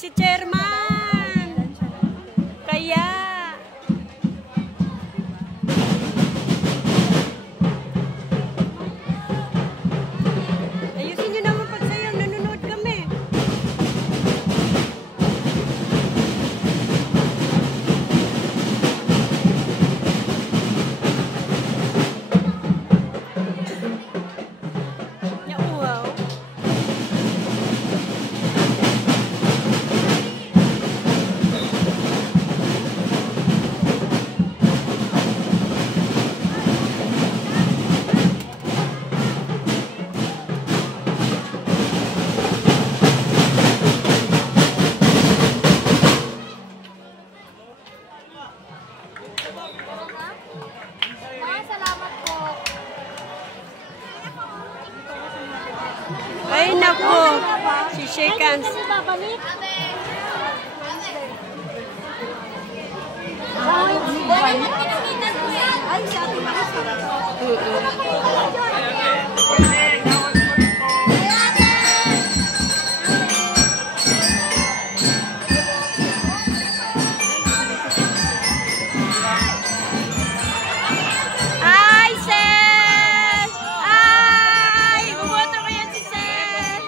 si Chairman. Kaya. Ayusin nyo naman pag sayaw. Nanonood kami. Wow. Salamat po. Ay, naku. Si Shakans. Kasi babalik. Ay, sa ating mga Ay, Seth! Ay! Bumoto ko yan si Seth!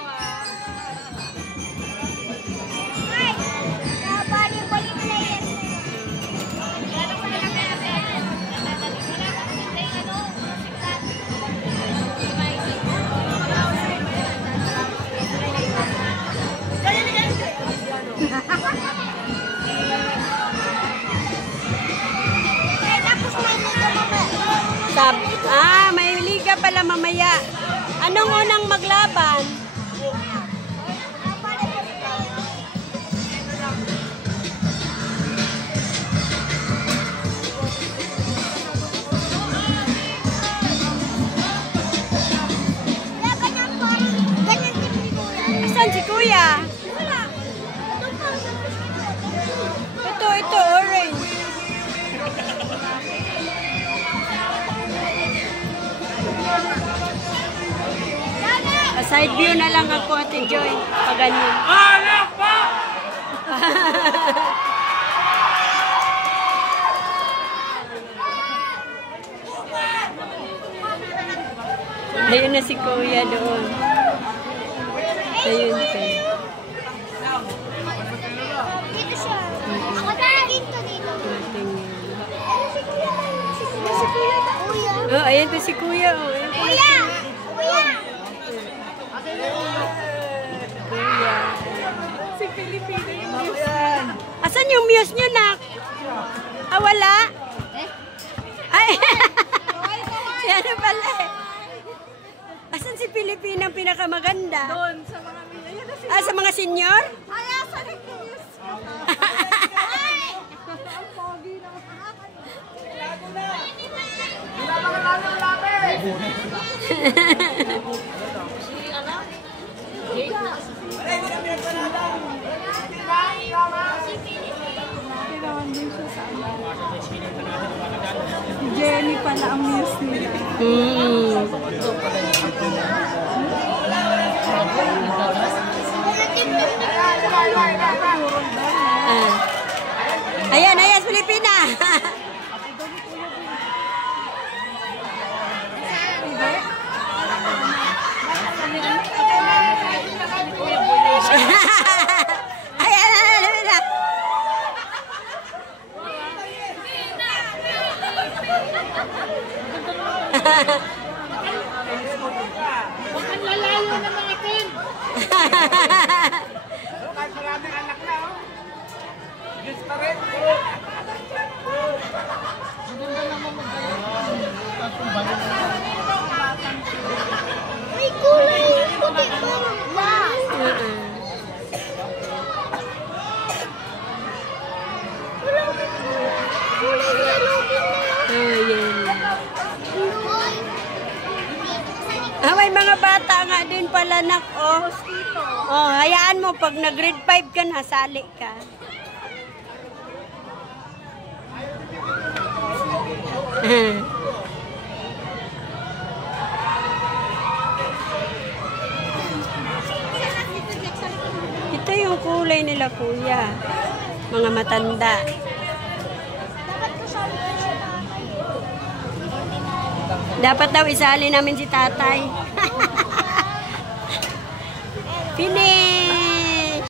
ay, nabalik-balik na yan. Ay, tapos may liga mamaya. May liga pala mamaya. Anong unang maglaban? Ganyan din ni Kuya. Asan si Kuya? Wala. Ito, orange. Side view na lang ako, Ate Joy. Pag ganyan. Anak pa! Ayun na si Kuya doon. Ayun siya. Dito siya. Ako na dito. Si Kuya. Kuya. Oh, ayan pa si Kuya. Oh, ayan pa. Kuya. Kuya. Kuya. Si Pilipino yung muse. Asan yung muse nyo, nak? Ah, wala? Ay! Si ano pala eh. Asan si Pilipino ang pinakamaganda? Doon, sa mga senior. Sa mga senior? Ay, asa na Kuya? Ang pogi na. Jenny pala ang muse nila. Ayan, Pilipina. Ang lalayo na mga tin. Kahit maraming anak na, oh. Diyos pa rin. May kulay puti ba? Wala may kulay yellow din na. May mga bata nga din pala, nak. Oh, hayaan mo pag nag-grade 5 ka na, sali ka. Ito yung kulay na nila, kuya. Mga matanda. Dapat daw isali namin si tatay. Finish!